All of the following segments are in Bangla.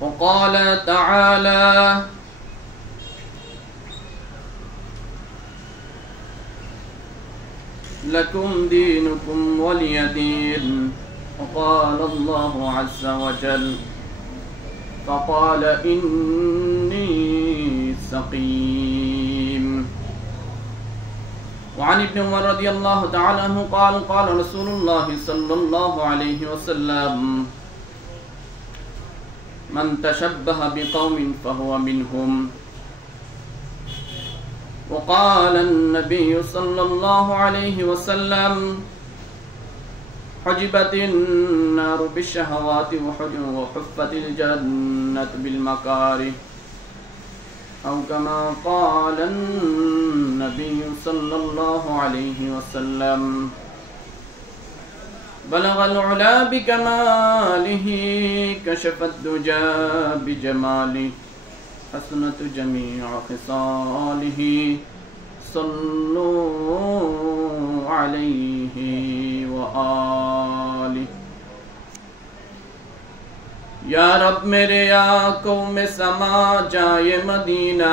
وقال تعالى لكم دينكم ولي دين وقال الله عز وجل فقال إني سقيم وعن ابن عمر رضي الله تعالى عنه قال قال رسول الله صلى الله عليه وسلم من تشبه بقوم فهو منهم وقال النبي صلى الله عليه وسلم حجبت النار بالشهوات وحفت الجنة بالمكاره أو كما قال النبي صلى الله عليه وسلم بلغ العلا بكماله كشف الدجى بجماله حسنة جميع خصاله صلوا عليه وآله یا رب میرے آنکھوں میں سما جائے مدینہ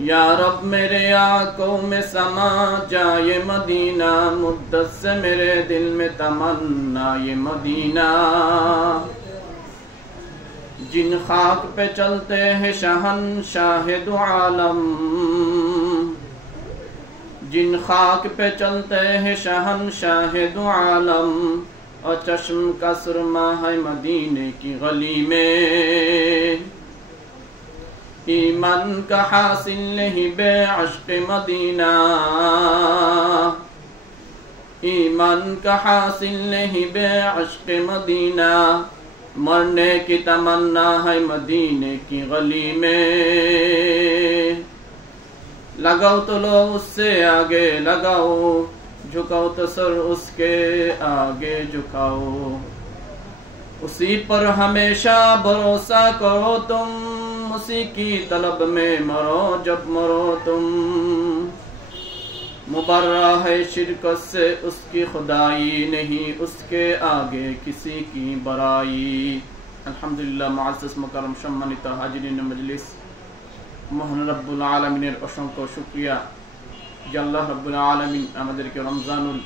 یا رب میرے آنکھوں میں سما جائے مدینہ مدت سے میرے دل میں تمنا یہ مدینہ جن خاک پہ چلتے ہیں شہنشاہ دو عالم جن خاک پہ چلتے ہیں شہنشاہ دو عالم اور چشم کا سرما ہے مدینے کی گلی میں ایمان کا حاصل نہیں بے عشق مدینہ ایمان کا حاصل نہیں بے عشق مدینہ مرنے کی تمنا ہے مدینے کی گلی میں لگاؤ تو لو اس سے آگے لگاؤ جھکاؤ تو سر اس کے آگے جھکاؤ اسی پر ہمیشہ بھروسہ کرو تم اسی کی طلب میں مرو جب مرو تم مبرہ ہے شرکت سے اس کی خدائی نہیں اس کے آگے کسی کی برائی الحمدللہ معزز مکرم সম্মানিত হাজিরিন মজলিস মহান রব্বুল আলামিনের অসংখ্য শুকরিয়া যে আল্লাহ রব্বুল আলামিন আমাদেরকে রমজানুল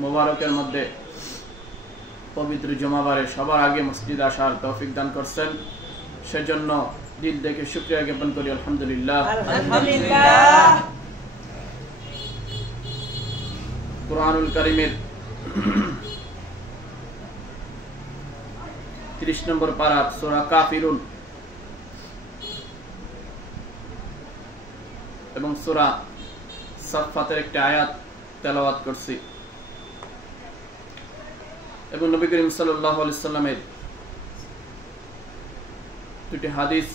মুবারকের মধ্যে পবিত্র জুমাবারে সবার আগে মসজিদে আসার তৌফিক দান করেছেন সেজন্য দিল থেকে শুকরিয়া জ্ঞাপন করি আলহামদুলিল্লাহ আলহামদুলিল্লাহ কুরআনুল কারীমের 30 নম্বর পারা সূরা কাফিরুন এবং সূরা সাফফাতের একটা আয়াত তেলাওয়াত করছি এবং নবী করিম সাল্লাল্লাহু আলাইহি সাল্লামের দুটি হাদিস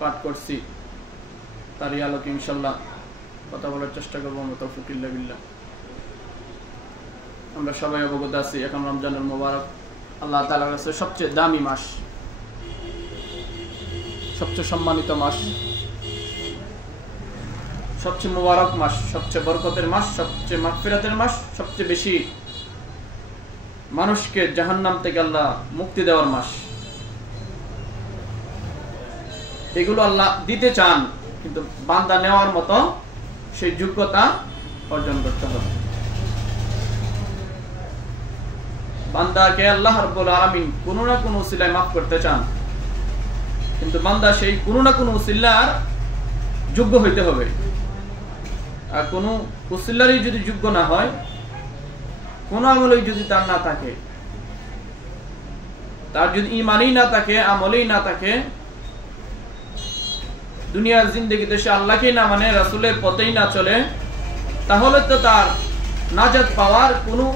পাঠ করছি তারই আলোকে ইনশাআল্লাহ কথা বলার চেষ্টা করব তৌফিক বিল্লাহ আমরা সবাই অবগত আছি এখন রমজানুল মুবারক আল্লাহ তাআলার কাছে সবচেয়ে দামি মাস সবচেয়ে সম্মানিত মাস সবচেয়ে মুবারক মাস সবচেয়ে বরকতের মাস সবচেয়ে মাগফিরাতের মাস সবচেয়ে বেশি মানুষকে জাহান্নাম থেকে আল্লাহ মুক্তি দেওয়ার মাস এগুলো আল্লাহ দিতে চান কিন্তু বান্দা নেওয়ার মতো সেই যোগ্যতা অর্জন করতে হবে বান্দাকে আল্লাহ রাব্বুল আলামিন কোনো না কোনো উসিলায় মাফ করতে চান কিন্তু বান্দা সেই কোনো না কোনো উসিলার যোগ্য হইতে হবে আর কোনো উসিলারই যদি যোগ্য না হয় কোন আমলই যদি তার না থাকে তার যদি ঈমানই না থাকে আমলই না থাকে দুনিয়ার জিন্দেগিতে সে আল্লাহকেই না মানে রাসূলের পথেই না চলে তাহলে তো তার নাজাত পাওয়ার কোনো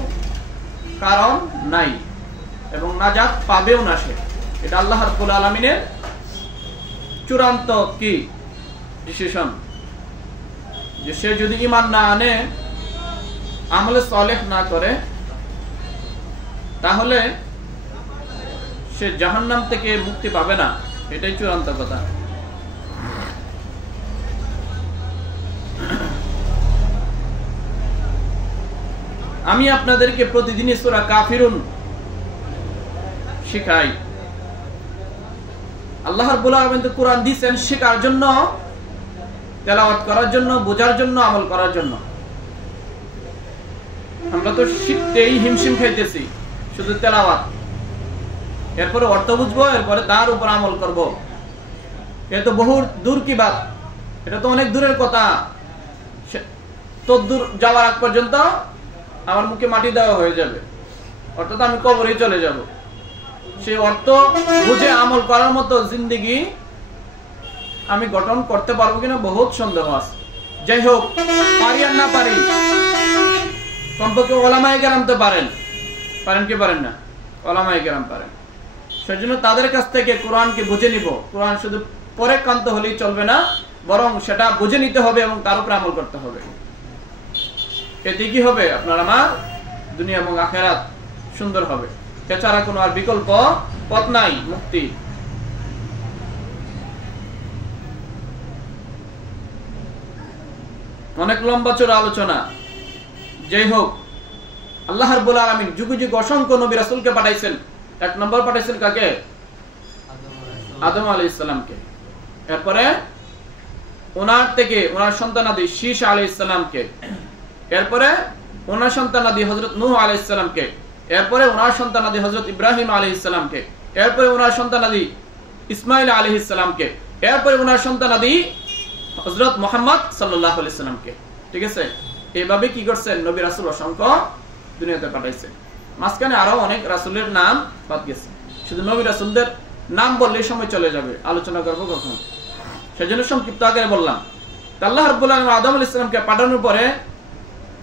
কারণ নাই এবং নাজাত পাবেও না সে এটা আল্লাহ রাব্বুল আলামিনের চূড়ান্ত কি ডিসিশন যে সে যদি ঈমান না আনে আমলে সালেহ না করে তাহলে সে জাহান্নাম থেকে মুক্তি পাবে না এটাই চূড়ান্ত কথা আমি আপনাদেরকে প্রতিদিনই সূরা কাফিরুন শিখাই। আল্লাহ রাব্বুল আলামিন তো কোরআন দিয়েছেন শেখার জন্য, তেলাওয়াত করার জন্য, বোঝার জন্য, আমল করার জন্য। আমরা তো শিখতেই হিমশিম খাইতেছি, শুধু তেলাওয়াত, এরপরে অর্থ বুঝবো, এরপরে তার উপর আমল করব। এটা তো বহু দূর কি বাত, এটা তো অনেক দূরের কথা। তো দূর যাওয়ার আগ পর্যন্ত আমার মুখে মাটি দেওয়া হয়ে যাবে, অর্থাৎ আমি কবরে চলে যাব। সেই অর্থ বুঝে আমল করার মতো জিন্দেগি আমি গঠন করতে পারবো কিনা বহুত সন্দেহ আছে। যাই হোক, পারি আর না পারি, কমপক্ষে ওলামায়ে কেরাম তো পারেন কি পারেন না? ওলামায়ে কেরাম পারেন। সেজন্য তাদের কাছ থেকে কোরআনকে বুঝে নিব। কোরআন শুধু পরে কান্ত হলেই চলবে না, বরং সেটা বুঝে নিতে হবে এবং তার উপরে আমল করতে হবে। এতে কি হবে? আপনার আমার দুনিয়া এবং আখিরাত সুন্দর হবে। এছাড়া কোনো আর বিকল্প পথ নাই মুক্তি। অনেক লম্বা চড়া আলোচনা। যাই হোক, আল্লাহ রাব্বুল আলামিন যুগে যুগে অসংখ্য নবী রাসূলকে পাঠাইছেন। এক নম্বর পাঠাইছেন কাকে? আদম আলাইহিস সালামকে। এরপরে ওনার থেকে ওনার সন্তানাদি শীশ আলাইহিস সালামকে। এরপরে ওনার সন্তানাদি হযরত নূহ আলাইহিস সালামকে। এরপরে ওনার সন্তানাদি হযরত ইব্রাহিম আলাইহিস সালামকে। এরপরে ওনার সন্তানাদি ইসমাঈল আলাইহিস সালামকে। এরপরে ওনার সন্তানাদি হযরত মুহাম্মদ সাল্লাল্লাহু আলাইহি সাল্লামকে। ঠিক আছে? এইভাবে কি করছেন? নবী রাসূল অসংখ্য দুনিয়াতে পাঠাইছেন। মাঝখানে আরো অনেক রাসূলের নাম বাদ গেছে। শুধু নবী রাসূলদের নাম বললেই সময় চলে যাবে, আলোচনা করব কখন। সেজন্য সংক্ষিপ্ত আকারে বললাম। আল্লাহ রাব্বুল আলামিন আদম আলাইহিস সালামকে পাঠানোর পরে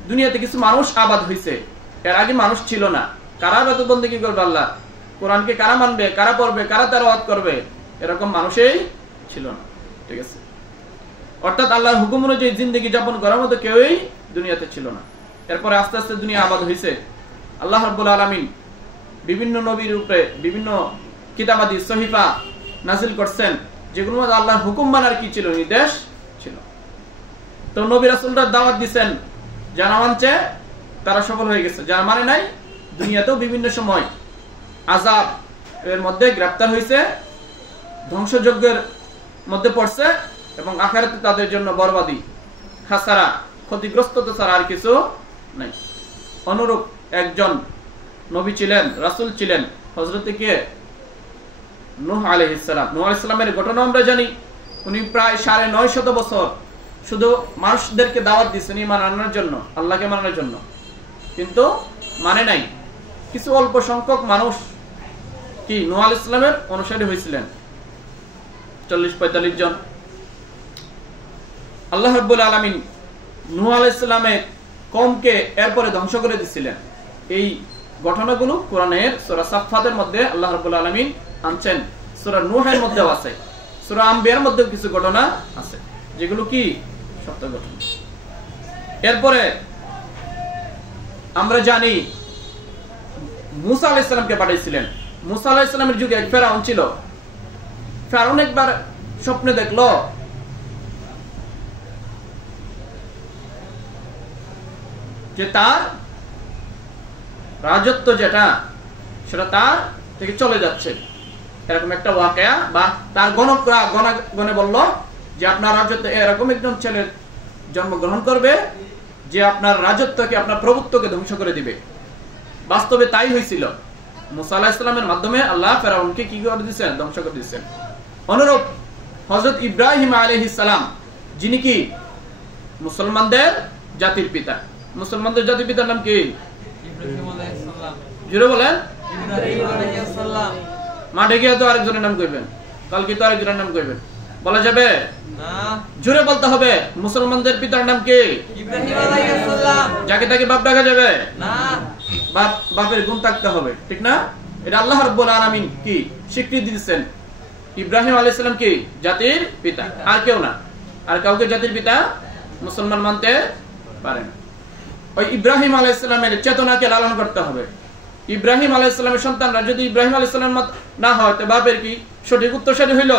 দুনিয়াতে কিছু মানুষ আবাদ হয়েছে। এর আগে মানুষ ছিল না। কারা ইবাদত বন্দেগী করবে আল্লাহ, কোরআনকে কারা মানবে, কারা পড়বে, কারা তেলাওয়াত করবে, এরকম মানুষই ছিল না। ঠিক আছে? অর্থাৎ আল্লাহর হুকুম অনুযায়ী জিন্দেগি যাপন করার মতো কেউই দুনিয়াতে ছিল না। এরপরে আস্তে আস্তে দুনিয়া আবাদ হয়েছে। আল্লাহ রাব্বুল আলামিন বিভিন্ন নবীর উপরে বিভিন্ন কিতাবাদি সহিফা নাজিল করছেন, যেগুলোর মধ্যে আল্লাহর হুকুম মানার কি ছিল? নির্দেশ ছিল। তো নবী রাসূলরা দাওয়াত দিয়েছেন, যারা মানছে তারা সফল হয়ে গেছে, যারা মানে নাই দুনিয়াতেও বিভিন্ন সময় আযাব এর মধ্যে গ্রেফতার হয়েছে, ধ্বংসযজ্ঞের মধ্যে পড়ছে, এবং আখিরাতে তাদের জন্য বরবাদি, খাসারা, ক্ষতিগ্রস্ততা ছাড়া আর কিছু নাই। অনুরূপ একজন নবী ছিলেন, রাসূল ছিলেন হযরত কে? নূহ আলাইহিস সালাম। নূহ আলাইহিস সালামের ঘটনা আমরা জানি। উনি প্রায় 950 বছর শুধু মানুষদেরকে দাওয়াত দিয়েছেন ঈমান আনার জন্য, আল্লাহকে মানার জন্য, কিন্তু মানে নাই। কিছু অল্প সংখ্যক মানুষ কি নূহ আলাইহিস সালামের অনুসারী হয়েছিলেন, 40-45 জন। আল্লাহ রাব্বুল আলামিন নূহ আলাইহিস সালামের কওমকে এরপরে ধ্বংস করে দিয়েছিলেন। এই ঘটনাগুলো কোরআনের সূরা সাফফাতের মধ্যে আল্লাহ রাব্বুল আলামিন আনছেন। সূরা নূহের মধ্যেও আছে, সূরা আম্বিয়ার মধ্যেও কিছু ঘটনা আছে, যেগুলো কি সত্য ঘটনা। এরপরে আমরা জানি মূসা আলাইহিস সালামকে পাঠিয়েছিলেন। মূসা আলাইহিস সালামের যুগে এক ফেরাউন ছিল। ফেরাউন একবার স্বপ্নে দেখলো যে তার রাজত্ব যেটা সেটা তার থেকে চলে যাচ্ছে, এরকম একটা ওয়াকিয়া, বা তার গণকরা গণে বলল যে আপনার রাজত্ব এরকম একজন ছেলে জন্মগ্রহণ করবে যে আপনার রাজত্বকে, আপনার প্রভুত্বকে ধ্বংস করে দিবে। বাস্তবে তাই হয়েছিল। মূসা আলাইহিস সালামের মাধ্যমে আল্লাহ ফেরাউনকে কি করে দিয়েছেন? ধ্বংস করে দিয়েছেন। অনুরূপ হযরত ইব্রাহিম আলাইহিস সালাম, যিনি কি মুসলমানদের জাতির পিতা। মুসলমানদের জাতির পিতার নাম কি? ইব্রাহিম আলাইহিস সালাম। জোরে বলেন। ইব্রাহিম আলাইহিস সালাম। মাঠে গিয়ে তো আরেকজনের নাম কইবেন, কালকে তো আরেকজনের নাম কইবেন, বলা যাবে না? জোরে বলতে হবে। মুসলমানদের পিতার নাম কি? ইব্রাহিম আলাইহিস সালাম। যাকে তাকে বাপ ডাকা যাবে না, বাপের গুণ থাকতে হবে, ঠিক না? এটা আল্লাহ রাব্বুল আলামিন কি স্বীকৃতি দিয়েছেন। ইব্রাহিম আলাইহিস সালাম কি জাতির পিতা, আর কেউ না। আর কাউকে জাতির পিতা মুসলমান মানতে পারে না। ওই ইব্রাহিম আলাইহিস সালামের চেতনাকে লালন করতে হবে। ইব্রাহিম আলাইহিস সালামের সন্তানরা যদি ইব্রাহিম আলাইহিস সালাম না হয়, তো বাপের কি সঠিক উত্তরসূরি হইল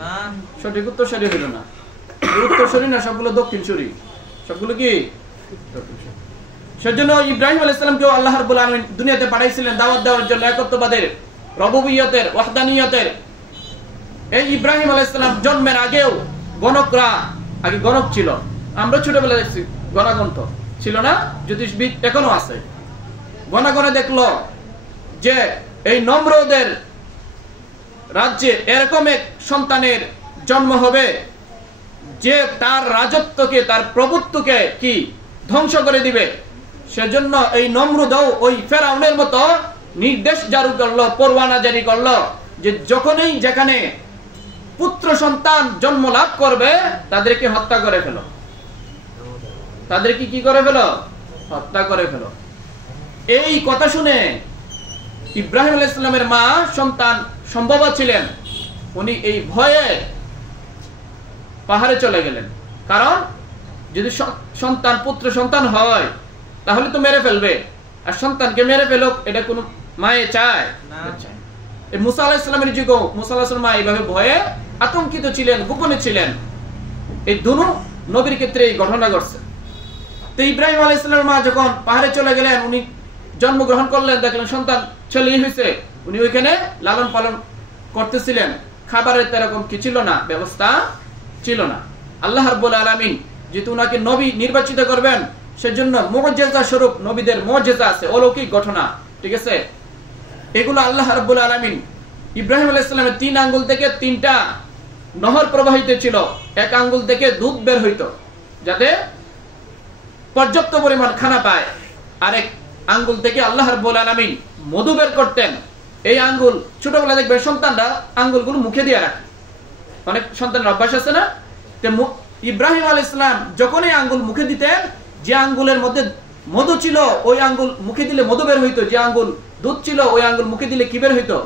না? সঠিক উত্তরসূরি হইল না। উত্তরসূরি না, সবগুলো দক্ষিণসূরি, সবগুলো কি দক্ষিণসূরি। সেজন্য ইব্রাহিম আলাইহিস সালামকে আল্লাহ রাব্বুল আলামিন দুনিয়াতে পাঠাইছিলেন দাওয়াত দেওয়ার জন্য, একত্ববাদের রবুবিয়তের, ওয়াহদানিয়তের। এই ইব্রাহিম আলাইহিস সালাম জন্মের আগেও গণকরা, আগে গণক ছিল, আমরা ছোটবেলা দেখছি গণাগন্ত ছিল না, জ্যোতিষবিদ এখনো আছে। গণাগণে দেখলো যে এই নমরুদের রাজ্যে এরকম এক সন্তানের জন্ম হবে যে তার রাজত্বকে, তার প্রভুত্বকে কি ধ্বংস করে দিবে। সেজন্য এই নমরুদও ওই ফেরাউনের মতো নির্দেশ জারি করলো, পরওয়ানা জারি করলো যে যখনই যেখানে পুত্র সন্তান জন্ম লাভ করবে তাদেরকে হত্যা করে ফেলো, তাদেরকে কি করে ফেলো, হত্যা করে ফেলো। এই কথা শুনে ইব্রাহিম আলাইহিস সালামের মা সন্তান সম্ভবা ছিলেন, উনি এই ভয়ে পাহাড়ে চলে গেলেন। কারণ যদি সন্তান পুত্র সন্তান হয় তাহলে তো মেরে ফেলবে, আর সন্তানকে মেরে ফেলুক এটা কোন মায়ে চায় না। এই মুসা আলাইহিস সালামের যুগে মুসা আলাইহিস সালাম এইভাবে ভয়ে আতঙ্কিত ছিলেন, গোপনে ছিলেন। এই দুনো নবীর ক্ষেত্রে এই ঘটনা ঘটছে। তো ইব্রাহিম আলাইহিস সালামের মা যখন পাহাড়ে চলে গেলেন, উনি জন্মগ্রহণ করলেন, দেখলেন সন্তান ছেলেই হয়েছে। উনি ওইখানে লালন পালন করতেছিলেন। খাবারের তেরকম কি ছিল না, ব্যবস্থা ছিল না। আল্লাহ রাব্বুল আলামিন যেহেতু উনাকে নবী নির্বাচিত করবেন, সেজন্য মুজিজা স্বরূপ নবীদের মুজিজা আছে, অলৌকিক ঘটনা, ঠিক আছে। এগুলো আল্লাহ রাব্বুল আলামিন ইব্রাহিম আলাইহিস সালামের 3 আঙ্গুল থেকে 3টা নহর প্রবাহিত ছিল। এক আঙ্গুল থেকে দুধ বের হইতো যাতে পর্যাপ্ত পরিমাণ খানা পায়, আরেক আঙ্গুল থেকে আল্লাহ রাব্বুল আলামিন মধু বের করতেন। এই আঙ্গুল ছোটবেলা দেখবে সন্তানরা আঙ্গুলগুলো মুখে দিয়ে রাখে, অনেক সন্তানের অভ্যাস আছে না। ইব্রাহিম আলাইহিস সালাম যখন এই আঙ্গুল মুখে দিতেন, যে আঙ্গুলের মধ্যে মধু ছিল ওই আঙ্গুল মুখে দিলে মধু বের হইতো, যে আঙ্গুল দুধ ছিল ওই আঙ্গুল মুখে দিলে কি বের হইতো,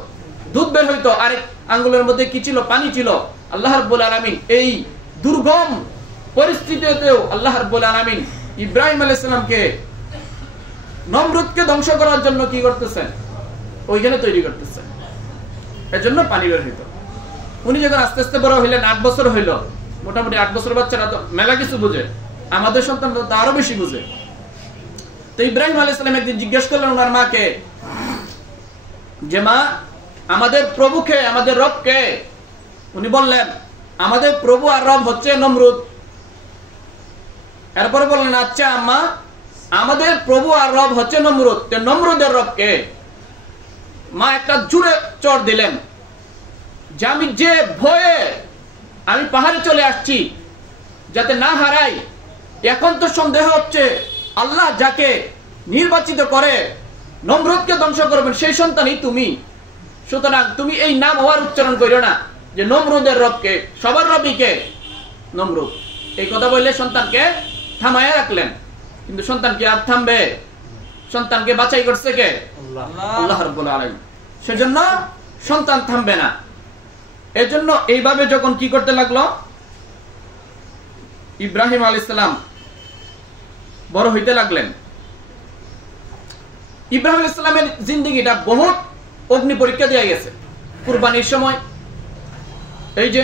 দুধ বের হইতো। আরেক আঙ্গুলের মধ্যে কি ছিল, পানি ছিল। আল্লাহ রাব্বুল আলামিন এই দুর্গম পরিস্থিতিতেও আল্লাহ রাব্বুল আলামিন ইব্রাহিম আলাইহিস সালামকে নমরুদকে ধ্বংস করার জন্য কি করতেছেন, ওইখানে তৈরি করতেছেন, এর জন্য পানি বের হইতো। উনি যখন আস্তে আস্তে বড় হইলেন, 8 বছর হইল, মোটামুটি 8 বছর বাচ্চারা তো মেলা কিছু বুঝে, আমাদের সন্তানরা তো আরো বেশি বুঝে। তো ইব্রাহিম আলাইহিস সালাম একদিন জিজ্ঞেস করলেন ওনার মাকে যে মা, আমাদের প্রভুকে, আমাদের রবকে? উনি বললেন আমাদের প্রভু আর রব হচ্ছে নমরুদ। এরপরে বললেন আচ্ছা আম্মা, আমাদের প্রভু আর রব হচ্ছে নমরুদ, তো নমরুদের রবকে? মা একটা জুড়ে চড় দিলেন যে আমি যে ভয়ে আমি পাহাড়ে চলে আসছি যাতে না হারাই, এখন তো সন্দেহ হচ্ছে আল্লাহ যাকে নির্বাচিত করে নমরুদকে ধ্বংস করবেন সেই সন্তানই তুমি। সুতরাং তুমি এই নাম হওয়ার উচ্চারণ করিও না যে নমরুদের রবকে, সবার রবিকে নমরুদ। এই কথা বললে সন্তানকে থামায় রাখলেন, কিন্তু সন্তান কি আর থামবে? সন্তানকে বাছাই করছে কে? আল্লাহ রাব্বুল আলামিন। সেজন্য সন্তান থামবে না। এজন্য এইভাবে যখন কি করতে লাগলো, ইব্রাহিম আলাইহিস সালাম বড় হইতে লাগলেন। ইব্রাহিম আলাইহিস সালামের জিন্দেগিটা বহুত অগ্নি পরীক্ষা দেয়া গেছে। কুরবানির সময় এই যে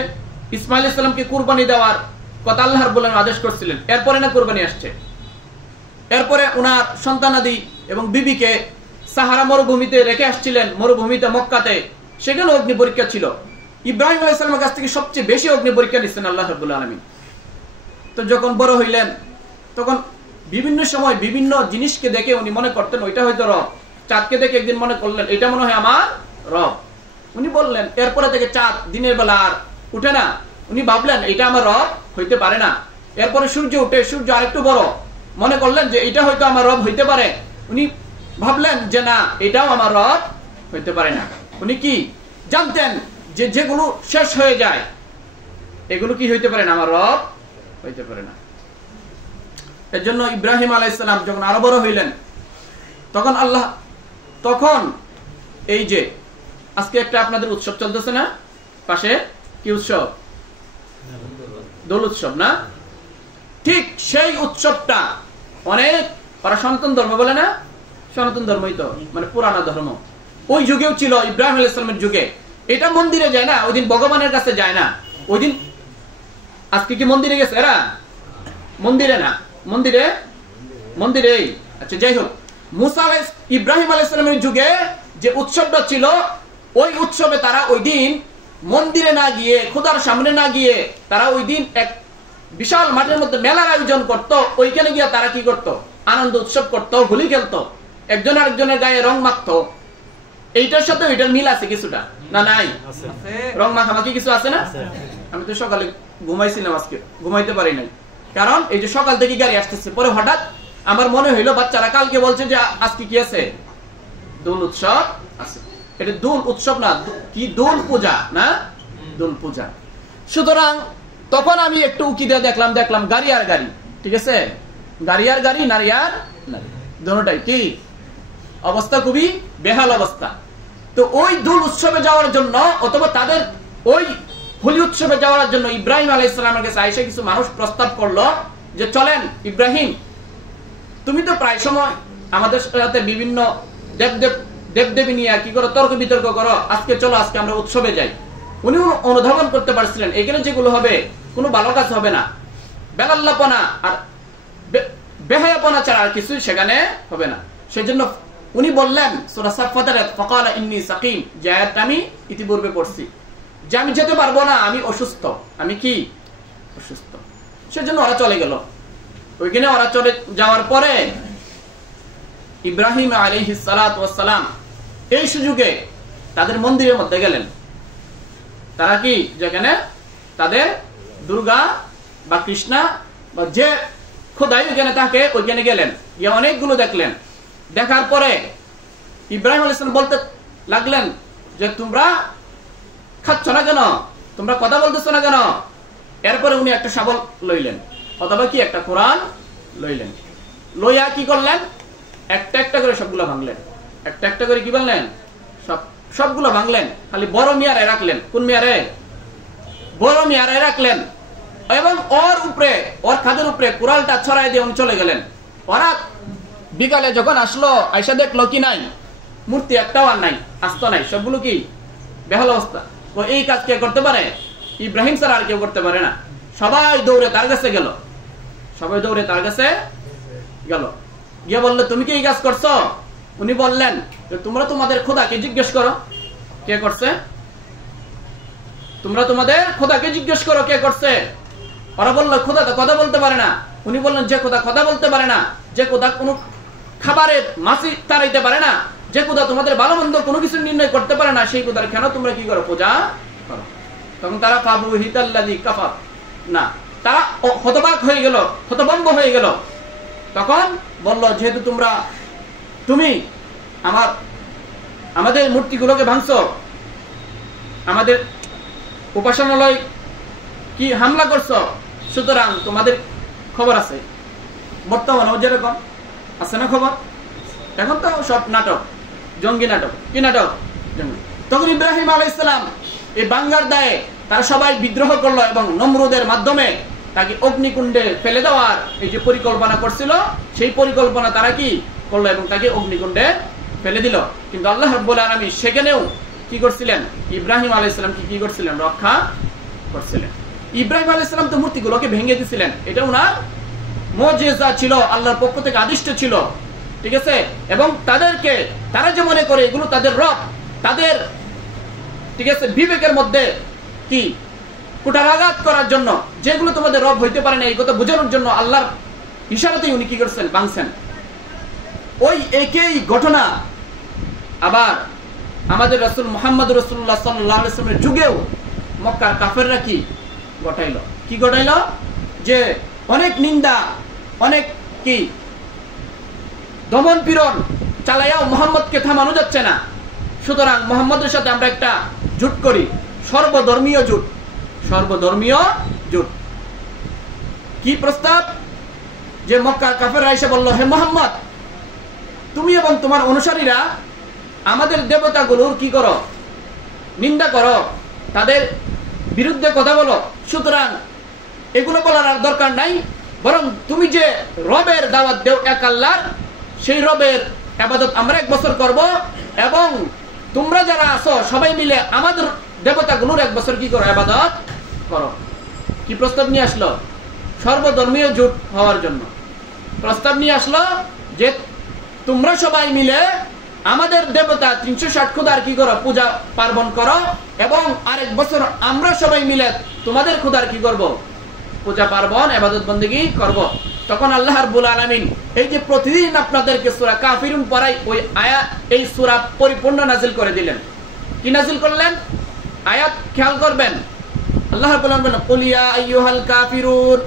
ইসমাইল আলাইহিস সালামকে কুরবানি দেওয়ার কথা আল্লাহ রাব্বুল আলামিন আদেশ করেছিলেন, এরপরে না কুরবানি আসছে। এরপরে ওনার সন্তানাদি এবং বিবিকে সাহারা মরুভূমিতে রেখে আসছিলেন, মরুভূমিতে মক্কাতে, সেখানে অগ্নি পরীক্ষা ছিল। ইব্রাহিম আলাইহিস সালামের কাছ থেকে সবচেয়ে বেশি অগ্নি পরীক্ষা নিচ্ছেন আল্লাহ রাব্বুল আলামিন। তো যখন বড় হইলেন তখন বিভিন্ন সময় বিভিন্ন জিনিসকে দেখে উনি মনে করতেন ওইটা হয়তো রব। চাঁদকে দেখে একদিন মনে করলেন এটা মনে হয় আমার রব। উনি বললেন, এরপরে থেকে চাঁদ দিনের বেলা আর উঠে না, উনি ভাবলেন এটা আমার রব হইতে পারে না। এরপরে সূর্য উঠে, সূর্য আরেকটু বড়, মনে করলেন যে এটা হয়তো আমার রব হইতে পারে। উনি ভাবলেন যে না, এটাও আমার রব হইতে পারে না। উনি কি জানতেন যে যেগুলো শেষ হয়ে যায় এগুলো কি হইতে পারে না, আমার রব হইতে পারে না। এর জন্য ইব্রাহিম আলাইহিস সালাম যখন আরো বড় হইলেন তখন এই যে আজকে একটা আপনাদের উৎসব চলতেছে না পাশে, কি উৎসব? দোল উৎসব না? ঠিক সেই উৎসবটা অনেক, ওরা সনাতন ধর্ম বলে না, সনাতন ধর্মই তো মানে পুরানা ধর্ম, ওই যুগেও ছিল, ইব্রাহিম আলাইহিস সালামের যুগে। এটা মন্দিরে যায় না, ওই দিন ভগবানের কাছে যায় না। ওই দিন আজকে কি মন্দিরে গেছে এরা? মন্দিরে না, মন্দিরে। আচ্ছা যাই হোক, মুসা ইব্রাহিম আলাইহিস সালামের যুগে যে উৎসবটা ছিল ওই উৎসবে তারা ওই দিন মন্দিরে না গিয়ে, খোদার সামনে না গিয়ে, তারা ওই দিন এক বিশাল মাঠের মধ্যে মেলার আয়োজন করত। ওইখানে গিয়ে তারা কি করত? আনন্দ উৎসব করত, হোলি খেলত, একজন আরেকজনের গায়ে রং মাখত। এইটার সাথে ওইটার মিল আছে কিছুটা না? নাই? রং মাখামাখি কিছু আছে না? আমি তো সকালে ঘুমাইছিলাম, আজকে ঘুমাইতে পারি নাই, কারণ এই যে সকাল থেকে গাড়ি আসতেছে। পরে হঠাৎ আমার মনে হইলো বাচ্চারা কালকে বলছে যে আজকে কি আছে? দোল উৎসব আছে। এটা দোল উৎসব না, কি দোল পূজা না? দোল পূজা। সুতরাং তখন আমি একটু উকি দিয়ে দেখলাম গাড়ি আর গাড়ি, ঠিক আছে, গাড়ি আর গাড়ি, নারী আর নারী, দুটোটাই কি অবস্থা, খুবই বেহাল অবস্থা। তো ওই দোল উৎসবে যাওয়ার জন্য, অথবা তাদের ওই হোলি উৎসবে যাওয়ার জন্য ইব্রাহিম আলাইহিস সালামের কাছে আয়েশা কিছু মানুষ প্রস্তাব করলো যে চলেন ইব্রাহিম, তুমি তো প্রায় সময় আমাদের সাথে বিভিন্ন দেবদেবী নিয়ে কি করো, তর্ক বিতর্ক করো, আজকে চলো, আজকে আমরা উৎসবে যাই। উনি অনুধাবন করতে পারছিলেন এখানে যেগুলো হবে কোনো ভালো কাজ হবে না, বেলাল্লাপনা আর বেহায়াপনা ছাড়া আর কিছুই সেখানে হবে না। সেজন্য উনি বললেন সূরা সাফফাতের ফাকালা ইন্নী সাকিম, যে আয়াতটা আমি ইতিপূর্বে পড়ছি, যে আমি যেতে পারবো না, আমি অসুস্থ। আমি কি অসুস্থ? সেজন্য ওরা চলে গেল। ওইখানে ওরা চলে যাওয়ার পরে ইব্রাহিম আলাইহিস সালাতু ওয়াস সালাম এই সুযোগে তাদের মন্দিরের মধ্যে গেলেন। তারা কি, যেখানে তাদের দুর্গা বা কৃষ্ণা বা যে খোদাই ওইখানে থাকে, ওইখানে গেলেন, গিয়ে অনেকগুলো দেখলেন। দেখার পরে ইব্রাহিম আলাইহিস সালাম বলতে লাগলেন যে তোমরা খাচ্ছ না কেন, তোমরা কথা বলতেছো না কেন? এরপরে উনি একটা শাবল লইলেন, অথবা কি একটা কোরআন লইলেন, লইয়া কি করলেন, একটা একটা করে সবগুলো ভাঙলেন। একটা একটা করে কি বললেন? সবগুলো ভাঙলেন। খালি বড় মিয়ারে রাখলেন। কোন মিয়ারে? বড় মিয়ারে রাখলেন। এবং ওর উপরে, ওর খাদের উপরে কোরআনটা ছড়াই দিয়ে উনি চলে গেলেন। ওরা বিকালে যখন আসলো, আয়সা দেখলো কি নাই, মূর্তি একটাও আর নাই, আস্ত নাই, সবগুলো কি বেহাল অবস্থা। তো এই কাজ কে করতে পারে? ইব্রাহিম ছাড়া আর কেউ করতে পারে না। সবাই দৌড়ে তার কাছে গেল, সবাই দৌড়ে তার কাছে গেল, গিয়ে বললো তুমি কি এই কাজ করছো? উনি বললেন তোমরা তোমাদের খোদাকে জিজ্ঞেস করো কে করছে, তোমরা তোমাদের খোদাকে জিজ্ঞেস করো কে করছে। ওরা বললো খোদা তো কথা বলতে পারে না। উনি বললেন যে খোদা কথা বলতে পারে না, যে খোদা কোনো খাবারের মাছি তাড়াইতে পারে না, যে খোদা তোমাদের ভালো মন্দ কোনো কিছু নির্ণয় করতে পারে না, সেই খোদার কেন তোমরা কি করো? পূজা করো। তখন তারা ফাবুহিতাল্লাযী কাফার, না, তারা হতবাক হয়ে গেল, হতভম্ব হয়ে গেল। তখন বলল যেহেতু তুমি আমাদের মূর্তিগুলোকে ভাঙছো, আমাদের উপাসনালয় কি হামলা করছো, সুতরাং তোমাদের খবর আছে। বর্তমানেও যেরকম আছে না খবর, এখন তো সব নাটক, জঙ্গি নাটক। কি নাটক? তখন ইব্রাহিম আলাইহিস সালাম এই বাঙ্গার দায়ে তারা সবাই বিদ্রোহ করলো এবং নমরুদের মাধ্যমে তাকে অগ্নিকুণ্ডে ফেলে দেওয়ার এই যে পরিকল্পনা করছিল, সেই পরিকল্পনা তারা কি করলো এবং তাকে অগ্নিকুণ্ডে ফেলে দিল। কিন্তু আল্লাহ রাব্বুল আলামিন সেখানেও কি করছিলেন? ইব্রাহিম আলাইহিস সালামকে কি করছিলেন? রক্ষা করছিলেন। ইব্রাহিম আলাইহিস সালাম তো মূর্তিগুলোকে ভেঙে দিয়েছিলেন, এটা ওনার মুজিজা ছিল, আল্লাহর পক্ষ থেকে আদিষ্ট ছিল, ঠিক আছে। এবং তারা যে মনে করে এগুলো তাদের রব, তাদের ঠিক আছে বিবেকের মধ্যে কি কুঠারাঘাত করার জন্য, যেগুলো তোমাদের রব হইতে পারে না, এই কথা বোঝানোর জন্য আল্লাহর ইশারাতেই উনি কি করছেন? ভাঙছেন। ওই একই ঘটনা আবার আমাদের রাসূল মুহাম্মদ রাসূলুল্লাহ সাল্লাল্লাহু আলাইহি ওয়াসাল্লামের যুগেও মক্কার কাফেররা কি ঘটাইলো, যে অনেক নিন্দা, অনেক কি দমন পীড়ন চালাইয়াও মুহাম্মদকে থামানো যাচ্ছে না। সুতরাং মুহাম্মদের সাথে আমরা একটা জোট করি, সর্বধর্মীয় জোট। কি প্রস্তাব? যে মক্কার কাফেররা এসে বলল, হে মুহাম্মদ, তুমি এবং তোমার অনুসারীরা আমাদের দেবতাগুলোর কি করো? নিন্দা করো, তাদের বিরুদ্ধে কথা বলো। সুতরাং এগুলো বলার আর দরকার নাই, বরং তুমি যে রবের দাওয়াত দেও এক আল্লাহর, সেই রবের ইবাদত আমরা 1 বছর করব, এবং তোমরা যারা আছো সবাই মিলে আমাদের দেবতাগুলোর 1 বছর কি করো? ইবাদত করো। কি প্রস্তাব নিয়ে আসলো? সর্বধর্মীয় জোট হওয়ার জন্য প্রস্তাব নিয়ে আসলো, যে তোমরা সবাই মিলে আমাদের দেবতা 360 খোদার কি করো, পূজা পার্বণ করো, এবং আরেক বছর আমরা সবাই মিলে তোমাদের খোদার কি করব, পূজা পার্বণ ইবাদত বন্দেগী করব। তখন আল্লাহ রাব্বুল আলামিন এই যে প্রতিদিন আপনাদেরকে সূরা কাফিরুন পড়াই, ওই আয়াত এই সূরা পরিপূর্ণ নাজিল করে দিলেন। কি নাজিল করলেন? আয়াত খেয়াল করবেন। আল্লাহ রাব্বুল আলামিন কুল ইয়া আইয়ুহাল কাফিরুন,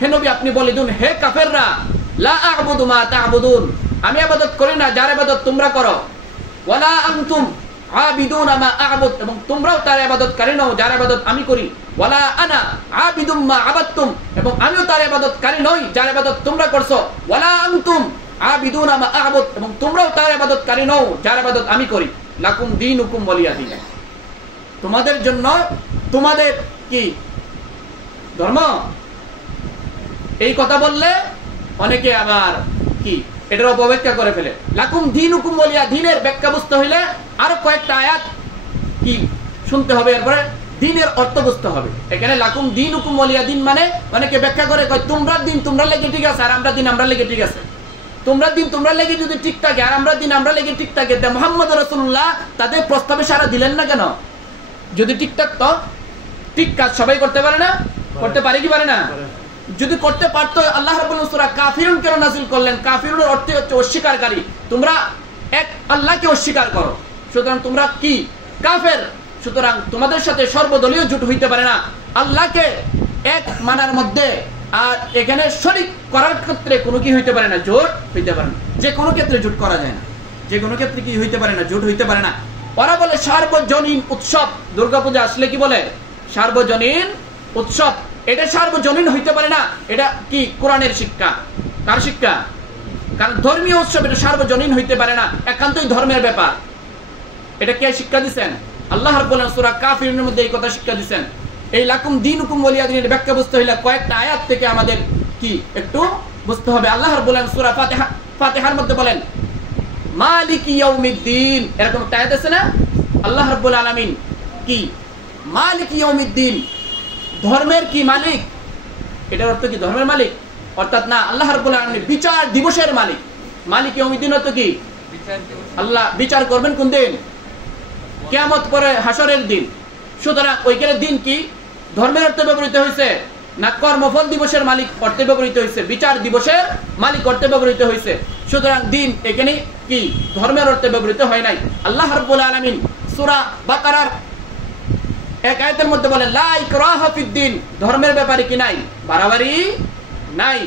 হে নবী আপনি বলে দিন, হে কাফেররা, লা আ'বুদু মা তা'বুদুন, আমি ইবাদত করি না যার ইবাদত তোমরা করো, ওয়ালা আনতুম আবিদুনা মা আ'বুদ, এবং তোমরাও তার ইবাদতকারী নও যার ইবাদত আমি করি, ওয়ালা আনা আবিদুম মা আবাদতুম, এবং আমিও তার ইবাদতকারী নই যার ইবাদত তোমরা করছো, ওয়ালা আনতুম আবিদুনা মা আ'বুদ, এবং তোমরাও তার ইবাদতকারী নও যার ইবাদত আমি করি, লাকুম দীনুকুম ওয়ালিয়া দীন, তোমাদের জন্য তোমাদের কি ধর্ম। এই কথা বললে অনেকে আবার কি এটার অপব্যাখ্যা করে ফেলে। লাকুম দীনুকুম ওয়ালিয়া দীনের ব্যাখ্যা বুঝতে হইলে আরো কয়েকটা আয়াত কি শুনতে হবে, এরপরে দ্বীনের অর্থ বুঝতে হবে। এখানে লাকুম দীনুকুম ওয়ালিয়া দীন মানে অনেকে ব্যাখ্যা করে কয় তোমরা দিন তোমরা লেগে ঠিক আছে, আর আমরা দিন আমরা লেগে ঠিক আছে। তোমরা দিন তোমরা লেগে যদি ঠিক থাকে আর আমরা দিন আমরা লেগে ঠিক থাকে, মুহাম্মদ রাসূলুল্লাহ তাদের প্রস্তাবে সাড়া দিলেন না কেন? যদি ঠিক থাকতো, ঠিক কাজ সবাই করতে পারে না? করতে পারে কি পারে না? যদি করতে পারতো আল্লাহ রাব্বুল সূরা কাফিরুন কেন নাযিল করলেন? কাফিরুনের অর্থ হচ্ছে অস্বীকারী। তোমরা এক আল্লাহকে অস্বীকার করো, সুতরাং তোমরা কি কাফের। সুতরাং তোমাদের সাথে সর্বদলীয় জোট হইতে পারে না। আল্লাহকে এক মানার মধ্যে আর এখানে শরীক করার ক্ষেত্রে কোনো কি হইতে পারে না, জোট হইতে পারে না। যে কোনো ক্ষেত্রে জোট করা যায় না, যে কোনো ক্ষেত্রে কি হইতে পারে না, জোট হইতে পারে না। ওরা বলে সার্বজনীন উৎসব, দুর্গাপূজা আসলে কি বলে? সার্বজনীন উৎসব। এটা সার্বজনীন হইতে পারে না। এটা কি কোরআনের শিক্ষা? কার শিক্ষা? কারণ ধর্মীয় উৎসব এটা সার্বজনীন হইতে পারে না, একান্তই ধর্মের ব্যাপার। এটা কে শিক্ষা দিচ্ছেন? আল্লাহ রাব্বুল আলামিন সূরা কাফিরুনের মধ্যে এই কথা শিক্ষা দিচ্ছেন। এই লাকুম দীনুকুম ওয়ালিয়া দীনের ব্যাখ্যা বুঝতে হইলে কয়েকটা আয়াত থেকে আমাদের কি একটু বুঝতে হবে। আল্লাহ রাব্বুল আলামিন সূরা ফাতিহার মধ্যে বলেন মালিকি ইয়াউমিদ্দিন, এরকম একটা আয়াত আছে না? আল্লাহ রাব্বুল আলামিন কি মালিকি ইয়াউমিদ্দিন, ধর্মের কি মালিক? এটার অর্থ কি ধর্মের মালিক? অর্থাৎ না, আল্লাহ রাব্বুল আলামিন বিচার দিবসের মালিক। মালিক ইয়াউমিদ্দিন অর্থ কি? আল্লাহ বিচার করবেন কোন দিন? কিয়ামত পরে হাসরের দিন। সুতরাং ওইখানে দিন কি ধর্মের অর্থে ব্যবহৃত হয়েছে না কর্মফল দিবসের মালিক অর্থে ব্যবহৃত হয়েছে? বিচার দিবসের মালিক অর্থে ব্যবহৃত হয়েছে। সুতরাং দিন এখানে কি ধর্মের অর্থে ব্যবহৃত হয় নাই। আল্লাহ রাব্বুল আলামিন সূরা বাকারার এক আয়াতের মধ্যে বলেন লা ইকরাহা ফিদ্দিন, ধর্মের ব্যাপারে কি নাই, বাড়াবাড়ি নাই।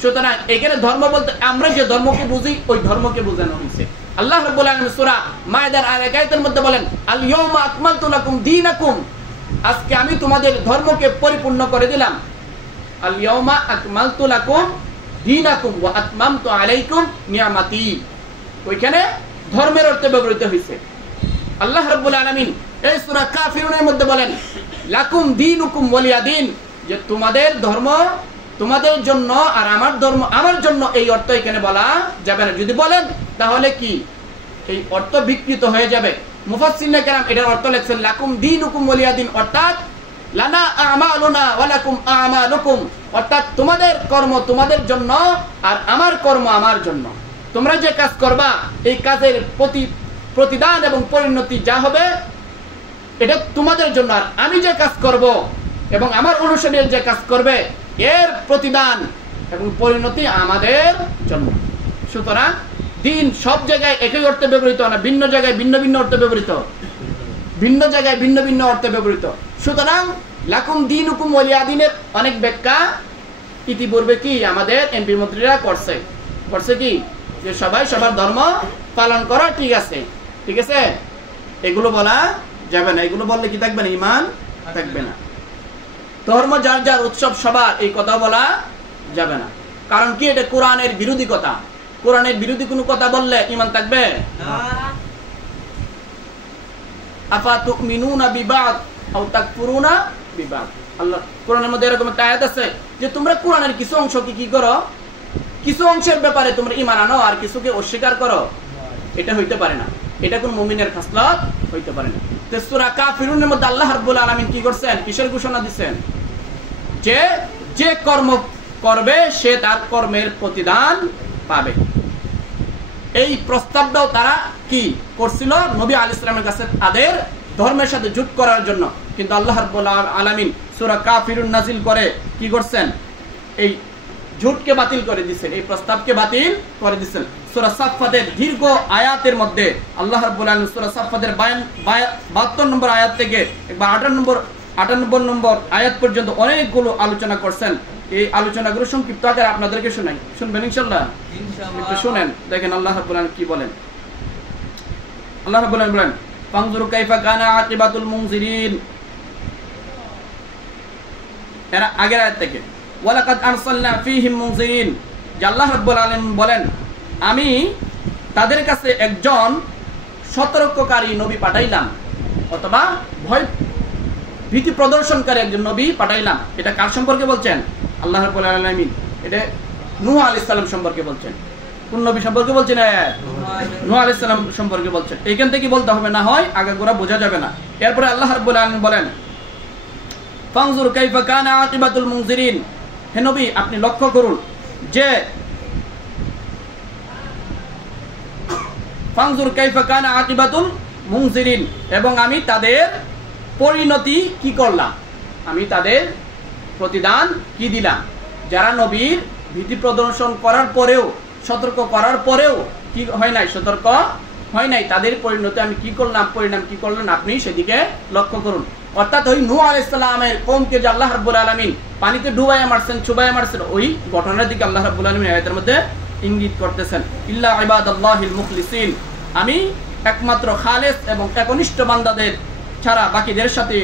সুতরাং এখানে ধর্ম বলতে আমরা যে ধর্মকে বুঝি ওই ধর্মকে বোঝানো হয়েছে। আল্লাহ রাব্বুল আলামিন সূরা মায়েদার আরেক আয়াতের মধ্যে বলেন আল ইয়াউমা আকমালতু লাকুম দীনাকুম, আজকে আমি তোমাদের ধর্মকে পরিপূর্ণ করে দিলাম। আল ইয়াউমা আকমালতু লাকুম দীনাকুম ওয়া আতমামতু আলাইকুম নিয়ামাতি, ওইখানে ধর্মের অর্থে ব্যবহৃত হয়েছে। আল্লাহ রাব্বুল আলামিন এই সূরা কাফিরুনের মধ্যে বলেন লাকুম দীনুকুম ওয়ালিয়া দীন, যে তোমাদের ধর্ম তোমাদের জন্য আর আমার ধর্ম আমার জন্য, এই অর্থ এখানে বলা যাবে না। যদি বলেন তাহলে কি এই অর্থ বিকৃত হয়ে যাবে। মুফাসসিরিনে কেরাম এটার অর্থ লিখছেন লাকুম দীনুকুম ওয়ালিয়া দীন, অর্থাৎ লানা আমালুনা ওয়া লাকুম আমালুকুম, অর্থাৎ তোমাদের কর্ম তোমাদের জন্য আর আমার কর্ম আমার জন্য। তোমরা যে কাজ করবা এই কাজের প্রতিদান এবং পরিণতি যা হবে এটা তোমাদের জন্য, আর আমি যে কাজ করব এবং আমার অনুসারীরা যে কাজ করবে এর প্রতিদান এবং পরিণতি আমাদের জন্য। সুতরাং দিন সব জায়গায় একই অর্থে ব্যবহৃত না, ভিন্ন জায়গায় ভিন্ন ভিন্ন অর্থে ব্যবহৃত, ভিন্ন জায়গায় ভিন্ন ভিন্ন অর্থে ব্যবহৃত। সুতরাং লাকুম দীনুকুম ওয়ালিয়া দীনের অনেক ব্যাখ্যা ইতিপূর্বে কি আমাদের এমপি মন্ত্রীরা করছে কি যে সবাই সবার ধর্ম পালন করা ঠিক আছে, ঠিক আছে, এগুলো বলা যাবে না। এগুলো বললে কি থাকবে না, ঈমান থাকবে না। ধর্ম যার যার উৎসব সবার, এই কথা বলা যাবে না। কারণ কি এটা কোরআনের বিরোধী কথা। কোরআনের বিরোধী কোনো কথা বললে ঈমান থাকবে না। আফা তুমিনুনা বিবাদ আও তাকফুরুনা বিবাদ, আল্লাহ কোরআনের মধ্যে এরকম একটা আয়াত আছে যে তোমরা কোরআনের কিছু অংশকে কি করো, কিছু অংশের ব্যাপারে তোমরা ঈমান আনো আর কিছুকে অস্বীকার করো। এটা হইতে পারে না, এটা কোন মুমিনের খাসলত হইতে পারে না। তো সূরা কাফিরুনের মধ্যে আল্লাহ রাব্বুল আলামিন কি করছেন, কিসের ঘোষণা দিচ্ছেন? যে যে কর্ম করবে সে তার কর্মের প্রতিদান পাবে। এই প্রস্তাবটাও তারা কি করছিল নবী আলাইহিস সালামের কাছে তাদের ধর্মের সাথে জোট করার জন্য। কিন্তু আল্লাহ রাব্বুল আলামিন সূরা কাফিরুন নাজিল করে কি করছেন, এই জোটকে বাতিল করে দিয়েছেন, এই প্রস্তাবকে বাতিল করে দিয়েছেন। সূরা সাফফাতের দীর্ঘ আয়াতের মধ্যে আল্লাহ রাব্বুল আলামিন সূরা সাফফাতের 72 নম্বর আয়াত থেকে 58 নম্বর আয়াত পর্যন্ত অনেকগুলো আলোচনা করছেন। এই আলোচনাগুলো সংক্ষিপ্ত আকারে আপনাদেরকে শোনাই, শুনবেন ইনশাআল্লাহ? একটু শুনেন, দেখেন আল্লাহ রাব্বুল আলামিন কি বলেন। আল্লাহ রাব্বুল আলামিন বলেন, ফানজুরু কাইফা কানা আকিবাতুল মুনজিরিন, এর আগের আয়াত থেকে ওয়ালাকাদ আরসালনা ফীহিম মুনজিরিন, যে আল্লাহ রাব্বুল আলামিন বলেন আমি তাদের কাছে একজন সতর্ককারী নবী পাঠাইলাম, অথবা ভয় ভীতি প্রদর্শনকারী একজন নবী পাঠাইলাম। এটা কার সম্পর্কে বলছেন? আল্লাহ রাব্বুল আলামিন এটা নূহ আলাইহিস সালাম সম্পর্কে বলছেন। কোন নবী সম্পর্কে বলছেন? নূহ আলাইহিস সালাম সম্পর্কে বলছেন। এইখান থেকে বলতে হবে, না হয় আগাগোড়া বোঝা যাবে না। এরপরে আল্লাহ রাব্বুল আলামিন বলেন ফানজুর কাইফা কানা আকিবাতুল মুনজিরিন, হে নবী আপনি লক্ষ্য করুন যে ফানজুর কাইফা কানা আকিবাতুল মুনজিরিন, এবং আমি তাদের পরিণতি কি করলাম, আমি তাদের প্রতিদান কি দিলাম। যারা নবীর ভীতি প্রদর্শন করার পরেও, সতর্ক করার পরেও কি হয় নাই, সতর্ক হয় নাই, তাদের পরিণতি আমি কি করলাম, পরিণাম কি করলেন আপনি সেদিকে লক্ষ্য করুন। অর্থাৎ ওই নূহ আলাইহিস সালামের কওমকে যে আল্লাহ রাব্বুল আলামিন পানিতে ডুবাইয়া মারছেন, চুবাইয়া মারছেন, ওই ঘটনার দিকে আল্লাহ রাব্বুল আলামিন আয়াতের মধ্যে ইঙ্গিত করতেছেন। ইল্লা ইবাদাল্লাহিল মুখলিসিন, আমি একমাত্র খালেস এবং একনিষ্ঠ বান্দাদের ছাড়া বাকিদের সাথে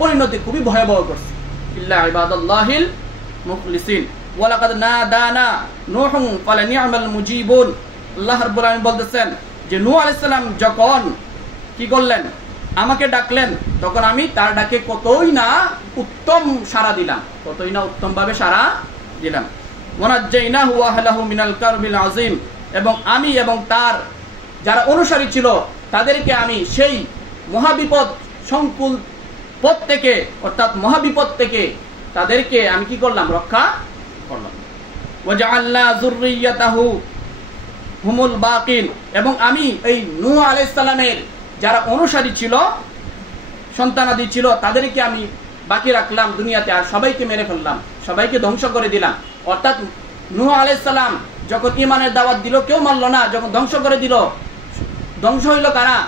পরিণতি খুবই ভয়াবহ করছে। ইল্লা ইবাদাল্লাহিল মুখলিসিন ওয়ালাকাদ নাদানা নূহুন ফালানি'মাল মুজিবুন, আল্লাহ রাব্বুল আলামিন বলতেছেন যে নূহ আলাইহিস সালাম যখন কি করলেন, আমাকে ডাকলেন, তখন আমি তার ডাকে কতই না উত্তম সাড়া দিলাম, কতই না উত্তম ভাবে সাড়া দিলাম। ওয়ানাজ্জাইনাহু ওয়া আহলাহু মিনাল কারবিল আযীম, এবং আমি এবং তার যারা অনুসারী ছিল তাদেরকে আমি সেই মহাবিপদ সংকুল পথ থেকে, অর্থাৎ মহাবিপদ থেকে তাদেরকে আমি কি করলাম, রক্ষা করলাম। ওয়াজআলনা যুররিয়াতাহু হুমুল বাকিন, এবং আমি এই নূহ আলাইহিস সালামের যারা অনুসারী ছিল, সন্তানাদি ছিল, তাদেরকে আমি বাকি রাখলাম দুনিয়াতে, আর সবাইকে মেরে ফেললাম, সবাইকে ধ্বংস করে দিলাম। অর্থাৎ নূহ আলাইহিস সালাম যখন ঈমানের দাওয়াত দিল কেউ মানল না, যখন ধ্বংস করে দিল, ধ্বংস হইল কারা?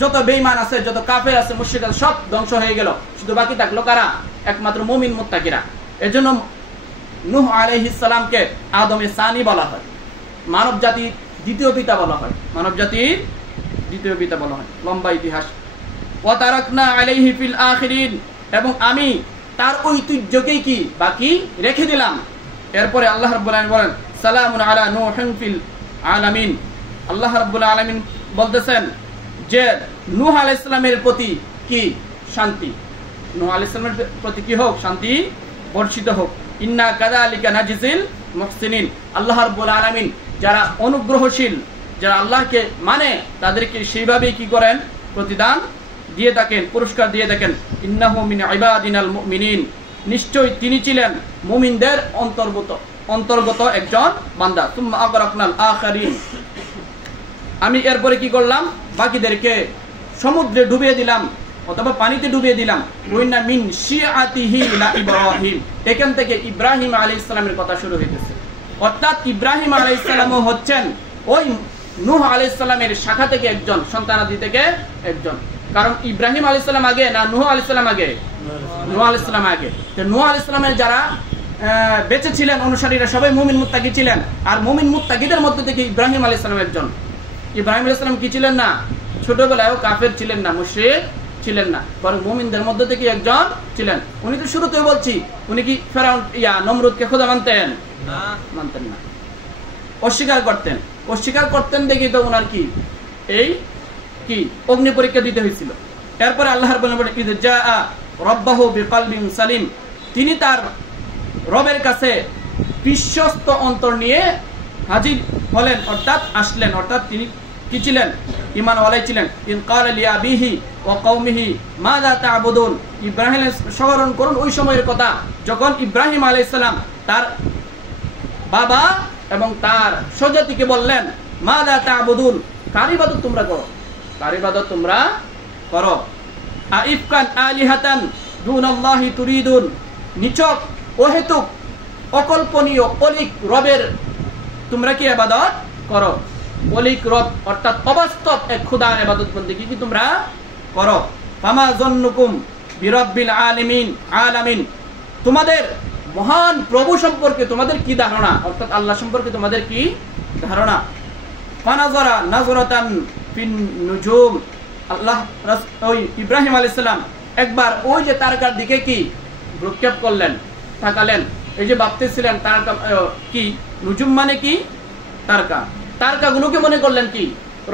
যত বেঈমান আছে, যত কাফের আছে, মুশরিক আছে, সব ধ্বংস হয়ে গেল। শুধু বাকি থাকলো কারা? একমাত্র মুমিন মুত্তাকিরা। এজন্য নূহ আলাইহিস সালামকে আদমে সানি বলা হয়, মানব জাতির দ্বিতীয় পিতা বলা হয়, মানব জাতির দ্বিতীয় পিতা বলা হয়, লম্বা ইতিহাস। ওয়া তারাকনা আলাইহি ফিল আখিরিন, এবং আমি তার ঐতিহ্যকেই কি বাকি রেখে দিলাম। এরপরে আল্লাহ রাব্বুল আলামিন বলেন সালামুন আলা নূহিন ফিল আলামিন, আল্লাহ রাব্বুল আলামিন বলতেছেন যে নূহ আলাইহিস সালামের প্রতি কি শান্তি, নূহ আলাইহিস সালামের প্রতি কি হোক, শান্তি বর্ষিত হোক। ইন্না কাযালিকা নাজিল মুহসিনিন, আল্লাহ রাব্বুল আলামিন যারা অনুগ্রহশীল, যারা আল্লাহকে মানে, তাদেরকে সেইভাবেই কি করেন, প্রতিদান দিয়ে থাকেন, পুরস্কার দিয়ে থাকেন। ইন্নাহু মিন ইবাদিনাল মুমিনিন, নিশ্চয় তিনি ছিলেন মুমিনদের অন্তর্গত একজন বান্দা। সুম্মা আগরাকনাল আখিরিন, আমি এরপরে কি করলাম, বাকিদেরকে সমুদ্রে ডুবিয়ে দিলাম, অথবা পানিতে ডুবিয়ে দিলাম। ওয়াইন্না মিন শিআতিহি লা ইব্রাহিম, এখান থেকে ইব্রাহিম আলাইহিস সালামের কথা শুরু হইতেছে। অর্থাৎ ইব্রাহিম আলাইহিস সালামও হচ্ছেন ওই নূহ আলাইহিস সালামের শাখা থেকে একজন, সন্তানাদি থেকে একজন। কারণ ইব্রাহিম আলাইহিস সালাম আগে না নূহ আলাইহিস সালাম আগে? নূহ আলাইহিস সালাম আগে। তো নূহ আলাইহিস সালামের যারা বেঁচে ছিলেন অনুসারীরা সবাই মুমিন মুত্তাকি ছিলেন, আর মুমিন মুত্তাকিদের মধ্যে থেকে ইব্রাহিম আলাইহিস সালাম একজন। ইব্রাহিম আলাইহিস সালাম কি ছিলেন না? ছোটবেলায়ও কাফের ছিলেন না, মুশরিক ছিলেন না, বরং মুমিনদের মধ্যে থেকে একজন ছিলেন। উনি তো শুরুতেই বলছি, উনি কি ফেরাউন নমরুদকে খোদা মানতেন না? মানতেন না, অস্বীকার করতেন। অস্বীকার করতেন দেখি তো ওনার কি এই কি অগ্নি পরীক্ষা দিতে হয়েছিল। এরপরে আল্লাহর বলেন ইয জাআ রাব্বাহু বিকলবিন সালিম, তিনি তার রবের কাছে বিশ্বস্ত অন্তর নিয়ে হাজির হলেন, অর্থাৎ আসলেন, অর্থাৎ তিনি কি ছিলেন? ঈমান ওয়ালাই ছিলেন। ইন ক্বালা লিআবিহি ওয়া কওমিহি মাযা তা'বুদুন, ইব্রাহিম স্মরণ করুন ওই সময়ের কথা যখন ইব্রাহিম আলাইহিস সালাম তার বাবা এবং তার স্বজাতিকে বললেন মাযা তা'বুদুন, কার ইবাদত তোমরা করো, কার ইবাদত তোমরা করো। আইফকান আলিহাতান দুনাল্লাহি তুরিদুন, নিছক অহেতুক অকল্পনীয় অলিক রবের তোমরা কি ইবাদত করো। অলিক রব অর্থাৎ অবাস্তব এক খোদার ইবাদত বন্দেগী কি তোমরা করো। ফামা যন্নুকুম বিরাব্বিল আলামিন, তোমাদের মহান প্রভু সম্পর্কে তোমাদের কি ধারণা, অর্থাৎ আল্লাহ সম্পর্কে তোমাদের কি ধারণা। ফানাযারা নাযরাতান ফিন নুজুম, আল্লাহ ওই ইব্রাহিম আলাইহিস সালাম একবার ওই যে তারকার দিকে কি ভ্রুক্ষেপ করলেন, তাকালেন। এই যে ভাবতেছিলেন তারকা কি, নুজুম মানে কি তারকা, তারকাগুলোকে মনে করলেন কি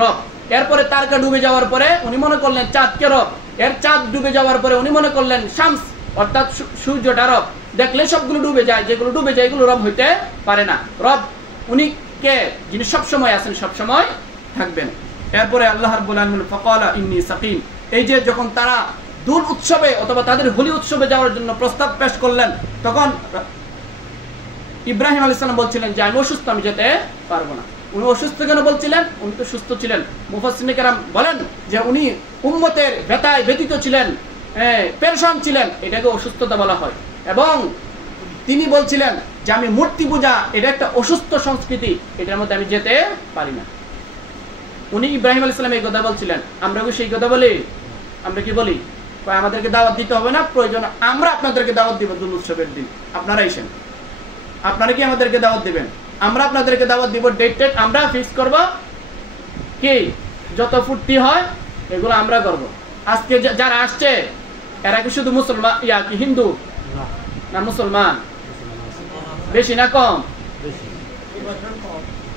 রব। এরপরে তারকা ডুবে যাওয়ার পরে উনি মনে করলেন চাঁদকে রব। এর চাঁদ ডুবে যাওয়ার পরে উনি মনে করলেন শামস অর্থাৎ সূর্যটা রব। দেখলে সবগুলো ডুবে যায়, যেগুলো ডুবে যায় এগুলো রব হইতে পারে না। রব উনি কে, যিনি সব সময় আছেন, সব সময় থাকবেন। এরপরে আল্লাহ রাব্বুল আলামিন ফাকালা ইন্নী সাকিম, এই যে যখন তারা দোল উৎসবে অথবা তাদের হোলি উৎসবে যাওয়ার জন্য প্রস্তাব পেশ করলেন, তখন ইব্রাহিম আলাইহিস সালাম বলছিলেন যে আমি অসুস্থ, আমি যেতে পারবো না। উনি অসুস্থ কেন বলছিলেন? উনি তো সুস্থ ছিলেন। মুফাসসিরিনে কেরাম বলেন যে উনি উম্মতের ব্যথায় ব্যথিত ছিলেন, পেরেশান ছিলেন, এটাকে অসুস্থতা বলা হয়। এবং তিনি বলছিলেন যে আমি মূর্তি পূজা, এটা একটা অসুস্থ সংস্কৃতি, এটার মধ্যে আমি যেতে পারি না। উনি ইব্রাহিম আলাইহিস সালাম এই কথা বলছিলেন। আমরা কি সেই কথা বলি? আমরা কি বলি আমাদেরকে দাওয়াত দিতে হবে না, প্রয়োজন আমরা আপনাদেরকে দাওয়াত দিব দোল উৎসবের দিন, আপনারা এসেন। আপনারা কি আমাদেরকে দাওয়াত দিবেন? আমরা আপনাদেরকে দাওয়াত দিব, ডেট আমরা ফিক্স করব, কি যত ফুর্তি হয় এগুলো আমরা করব। আজকে যারা আসছে এরা কি শুধু মুসলমান কি হিন্দু না মুসলমান? বেশি না কম?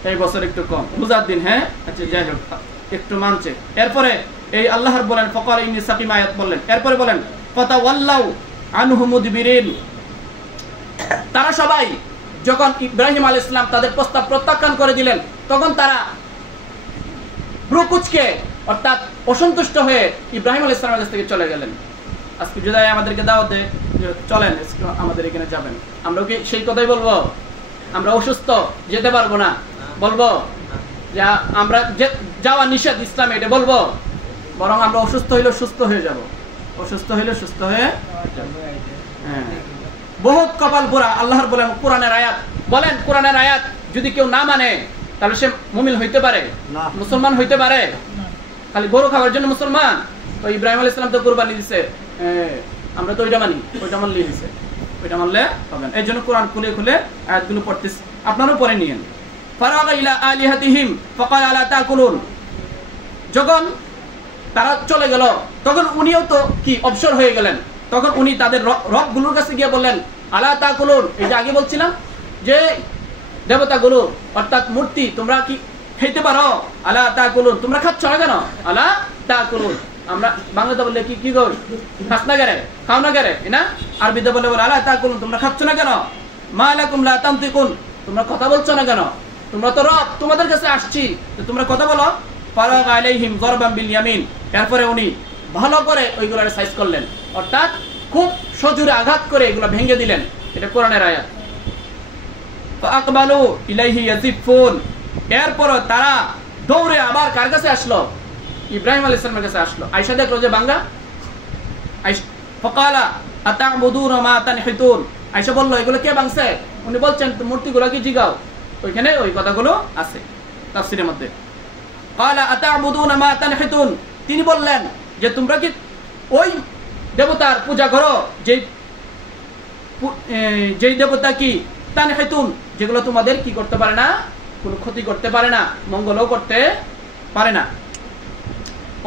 এই বছর একটু কম, রোজার দিন। হ্যাঁ আচ্ছা, যাই হোক একটু মানছে। এরপরে এই আল্লাহ বলেন ফাকালা ইন্নী সাকিম আয়াত বললেন। এরপরে বলেন ফাতাওয়াল্লাউ আনহু মুদবিরিন, তারা সবাই যখন ইব্রাহিম আলাইহিস সালাম তাদের প্রস্তাব প্রত্যাখ্যান করে দিলেন, তখন তারা ব্রুকুচকে অর্থাৎ অসন্তুষ্ট হয়ে ইব্রাহিম আলাইহিস সালামের কাছ থেকে চলে গেলেন। আজকে যদি আমাদেরকে দাওয়াত দেয় চলেন আমাদের এখানে যাবেন, আমরা কি সেই কথাই বলবো? আমরা অসুস্থ যেতে পারবো না বলবো? যে আমরা যাওয়া নিষেধ ইসলামে এটা বলবো? বরং আমরা অসুস্থ হইলে সুস্থ হয়ে যাব, অসুস্থ হইলে সুস্থ হয়ে যাব। হ্যাঁ, বহুত কপাল পোড়া। আল্লাহর বলেন কোরআনের আয়াত, বলেন কোরআনের আয়াত যদি কেউ না মানে তাহলে সে মুমিন হইতে পারে, মুসলমান হইতে পারে? খালি গরু খাওয়ার জন্য মুসলমান? তো ইব্রাহিম আলাইহিস সালাম তো কুরবানি দিছে, আমরা তো ওইটা মানি, ওইটা মানলে দিছে, ওইটা মানলে হবে না। এই জন্য কোরআন খুলে খুলে আয়াতগুলো পড়তেছি, আপনারাও পড়ে নিয়েন। ফারাগা ইলা আলিহাতিহিম ফাকালা আলা তাকুলুন, যখন তারা চলে গেল তখন উনিও তো কি অবসর হয়ে গেলেন। তখন উনি তাদের রবগুলোর কাছে গিয়ে বললেন আলা তাকুলুন, এই যে আগে বলছিলাম যে দেবতাগুলো অর্থাৎ মূর্তি তোমরা কি খেতে পারো? আলা তাকুলুন, তোমরা খাচ্ছ না কেন? আলা তাকুলুন, আমরা বাংলাতে বললে কি কি কই, খাস না কেন, খাও না কেন, না আরবিতে বলে বলে আলা তাকুলুন, তোমরা খাচ্ছ না কেন? মা লাকুম লা তানতিকুন, তোমরা কথা বলছো না কেন? তোমরা তো রব, তোমাদের কাছে আসছি, তো তোমরা কথা বলো। ফারাগা আলাইহিম যারবান বিল ইয়ামিন, এরপরে উনি ভালো করে ওইগুলোর সাইজ করলেন, অর্থাৎ খুব সজোরে আঘাত করে এগুলো ভেঙে দিলেন। এটা কোরআনের আয়াত। ফাআকবালু ইলাইহি ইয়াজিফুন, এরপর তারা দৌড়ে আবার কার কাছে আসলো? ইব্রাহিম আলাইহিস সালামের কাছে আসলো। আয়েশা দেখলো যে ভাঙা। ফাকালা আতা'বুদুনা মা তানহিতুন, আয়েশা বলল এগুলো কে ভাঙছে? উনি বলছেন মূর্তিগুলো কি জিগাও, ওইখানে ওই কথাগুলো আছে তাফসীরের মধ্যে। ক্বালা আতা'বুদুনা মা তানহিতুন, তিনি বললেন যে তোমরা কি ওই দেবতার পূজা করো যেই দেবতা কি তানহিতুন, যেগুলো তোমাদের কি করতে পারে না, কোনো ক্ষতি করতে পারে না, মঙ্গলও করতে পারে না।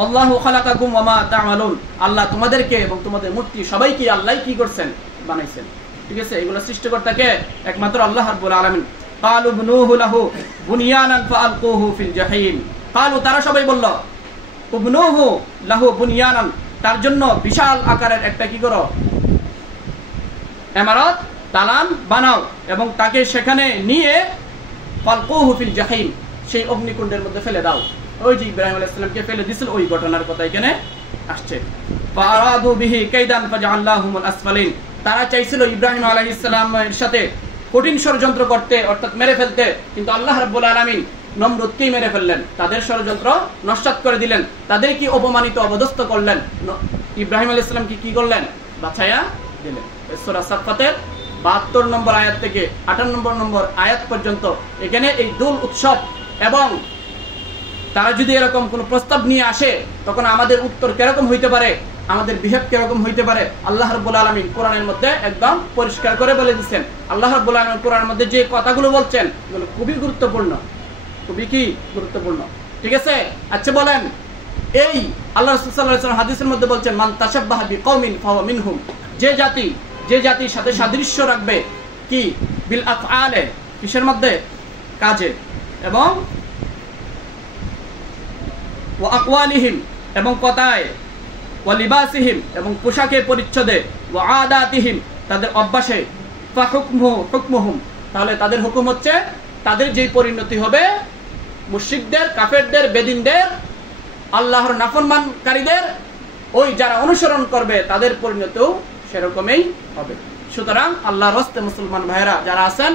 আল্লাহু খালাকাকুম ওয়া মা তা'মালুন, আল্লাহ তোমাদেরকে এবং তোমাদের মূর্তি সবাইকে আল্লাহই কি করছেন, বানাইছেন। ঠিক আছে, এগুলো সৃষ্টিকর্তাকে একমাত্র আল্লাহ রাব্বুল আলামিন। ক্বালু বুনুহু লাহু বুনিয়ানান ফাআলকুহু ফিল জাহিম, ক্বালু তারা সবাই বলল বুনুহু লাহু বুনিয়ানান, তার জন্য বিশাল আকারের একটা কি করো ইমারত, দালান বানাও এবং তাকে সেখানে নিয়ে ফালকুহু ফিল জাহিম, সেই অগ্নিকুণ্ডের মধ্যে ফেলে দাও। ওই যে ইব্রাহিম আলাইহিস সালামকে ফেলে দিছিল, ওই ঘটনার কথা এখানে আসছে। ফাআরাদু বিহি কাইদান ফাজআলনাহুমুল আসফালিন, তারা চাইছিল ইব্রাহিম আলাইহিস সালামের সাথে কঠিন ষড়যন্ত্র করতে, অর্থাৎ মেরে ফেলতে, কিন্তু আল্লাহ রাব্বুল আলামিন নমরুদকেই মেরে ফেললেন, তাদের ষড়যন্ত্র নস্যাৎ করে দিলেন, তাদেরকে অপমানিত অবদস্থ করলেন। ইব্রাহিম আলাইহিস সালাম কি করলেন? বাঁচাইয়া দিলেন। সূরা সাফফাতের 72 নম্বর আয়াত থেকে 58 নম্বর আয়াত পর্যন্ত এখানে এই দোল উৎসব এবং তারা যদি এরকম কোন প্রস্তাব নিয়ে আসে তখন আমাদের উত্তর কিরকম হইতে পারে, আমাদের বিহেভ কিরকম হইতে পারে, আল্লাহ রাব্বুল আলামিন কোরআনের মধ্যে একদম পরিষ্কার করে বলে দিচ্ছেন। আল্লাহ রাব্বুল আলামিন কোরআনের মধ্যে যে কথাগুলো বলছেন এগুলো খুবই গুরুত্বপূর্ণ, খুবই কি গুরুত্বপূর্ণ। ঠিক আছে, আচ্ছা বলেন, এই আল্লাহ রাসূল সাল্লাল্লাহু আলাইহি ওয়াসাল্লাম হাদিসের মধ্যে বলছেন মান তাশাব্বাহা বিকওমিন ফাহুয়া মিনহুম, যে জাতির সাথে সাদৃশ্য রাখবে কি বিল আফআলে, কিসের মধ্যে? কাজে, এবং ওয়া আকওয়ালিহিম, এবং কথায়, ওয়া লিবাসিহিম, এবং পোশাকে পরিচ্ছদে, ওয়া আদাতিহিম, তাদের অভ্যাসে, ফা হুকমুহুম, তাহলে তাদের হুকুম হচ্ছে তাদের যেই পরিণতি হবে মুশরিকদের, কাফেরদের, বেদিনদের, আল্লাহর নাফরমানকারীদের, ওই যারা অনুসরণ করবে তাদের পরিণতিও সেরকমই হবে। সুতরাং আল্লাহর রাস্তায় মুসলমান ভাইরা যারা আছেন,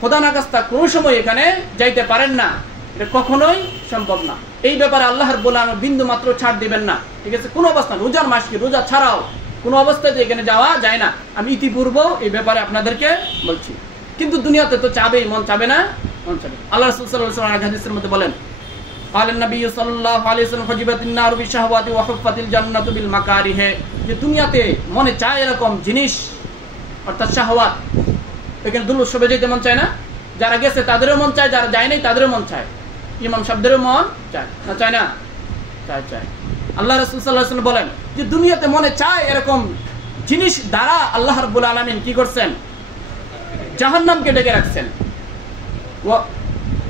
খোদা না খাস্তা কোনো সময় এখানে যাইতে পারেন না, এটা কখনোই সম্ভব না। এই ব্যাপারে আল্লাহ রাব্বুল আলামিন বিন্দু মাত্র ছাড় দিবেন না। ঠিক আছে, কোনো অবস্থা, রোজার মাস কি, রোজা ছাড়াও কোনো অবস্থাতে এখানে যাওয়া যায় না। আমি ইতিপূর্ব এই ব্যাপারে আপনাদেরকে বলছি। কিন্তু দুনিয়াতে তো চাবেই, মন চাবে না? মন চাবে। আল্লাহ রাসূল সাল্লাল্লাহু আলাইহি ওয়াসাল্লাম হাদিসের মধ্যে বলেন, قال النبي صلى الله عليه وسلم حجبت النار بالشهوات وحفت الجنة بالمكاره, যে দুনিয়াতে মনে চায় এরকম জিনিস, অর্থাৎ শাহওয়াত। এখানে দুল উৎসবে যেতে মন চায় না, যারা গেছে তাদেরও মন চায়, যারা যায় নাই তাদেরও মন চায়, ইমাম সাহেবদেরও মন চায় না, চায় না? চায়। আল্লাহ রাসূল সাল্লাল্লাহু আলাইহি ওয়াসাল্লাম বলেন যে দুনিয়াতে মনে চায় এরকম জিনিস দ্বারা আল্লাহ রাব্বুল আলামিন কি করছেন? জাহান্নামকে ডেকে রাখছেন।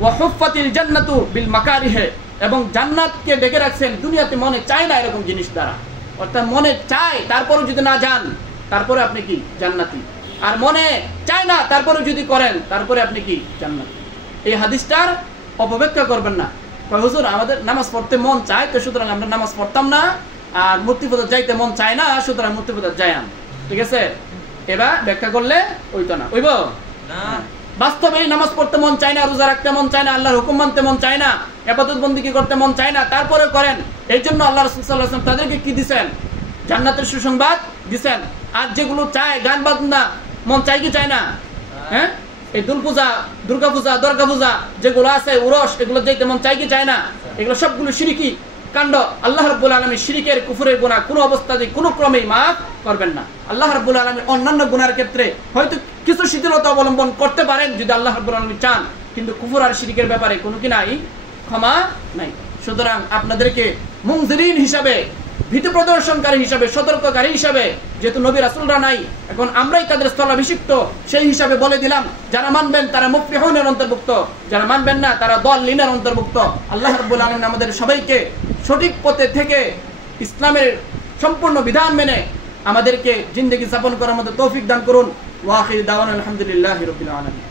ওয়া হুফফাতিল জান্নাতু বিল মাকারিহে, এবং জান্নাতকে ডেকে রাখছেন দুনিয়াতে মনে চায় না এরকম জিনিস দ্বারা। অর্থাৎ মনে চায় তারপরে যদি না যান তারপরে আপনি কি? জান্নাতি। আর মনে চায় না তারপরে যদি করেন তারপরে আপনি কি? জান্নাতি। এই হাদিসটার অপব্যাখ্যা করবেন না। হুজুর আমাদের নামাজ পড়তে মন চায়, তো সুতরাং আমরা নামাজ পড়তাম না, আর মূর্তি পূজা যাইতে মন চায় না, সুতরাং মূর্তি পূজা যাই না। ঠিক আছে, এবার ব্যাখ্যা করলে ওইতো না, ওইব না। বাস্তবে নামাজ পড়তে মন চায় না, রোজা রাখতে মন চায় না, আল্লাহর হুকুম মানতে মন চায় না, ইবাদত বন্দেগী করতে মন চায় না, তারপরে করেন। এই জন্য আল্লাহ রাসূল সাল্লাল্লাহু আলাইহি ওয়াসাল্লাম তাদেরকে কি দিবেন? জান্নাতের সুসংবাদ দিবেন। আর যেগুলো চায়, গান বাজনা, মন চায় কি চায় না? হ্যাঁ, এই দুল পূজা, দুর্গা পূজা, দর্গা পূজা যেগুলো আছে, উরস, এগুলো যেতে মন চায় কি চায় না? এগুলো সবগুলো শিরকি কাণ্ড। আল্লাহ রাব্বুল আলামিন শিরকের, কুফরের গুনাহ কোনো অবস্থাতেই কোনো ক্রমেই মাফ করবেন না। আল্লাহ রাব্বুল আলামিন অন্যান্য গুনাহের ক্ষেত্রে হয়তো কিছু শিথিলতা অবলম্বন করতে পারেন যদি আল্লাহ রাব্বুল আলামিন চান, কিন্তু কুফর আর শিরকের ব্যাপারে কোনো কি নাই? ক্ষমা নাই। সুতরাং আপনাদেরকে মুনজিরিন হিসাবে, ভীতি প্রদর্শনকারী হিসাবে, সতর্ককারী হিসাবে, যেহেতু নবী রাসূলরা নাই, এখন আমরাই তাদের স্থলাভিষিক্ত, সেই হিসাবে বলে দিলাম, যারা মানবেন তারা মুফলিহুনের অন্তর্ভুক্ত, যারা মানবেন না তারা দাল্লিনের অন্তর্ভুক্ত। আল্লাহ রাব্বুল আলামিন আমাদের সবাইকে সঠিক পথে থেকে ইসলামের সম্পূর্ণ বিধান মেনে আমাদেরকে জিন্দেগি যাপন করার মতো তৌফিক দান করুন। ওয়া আখির দাওয়ানা আলহামদুলিল্লাহি রাব্বিল আলামিন।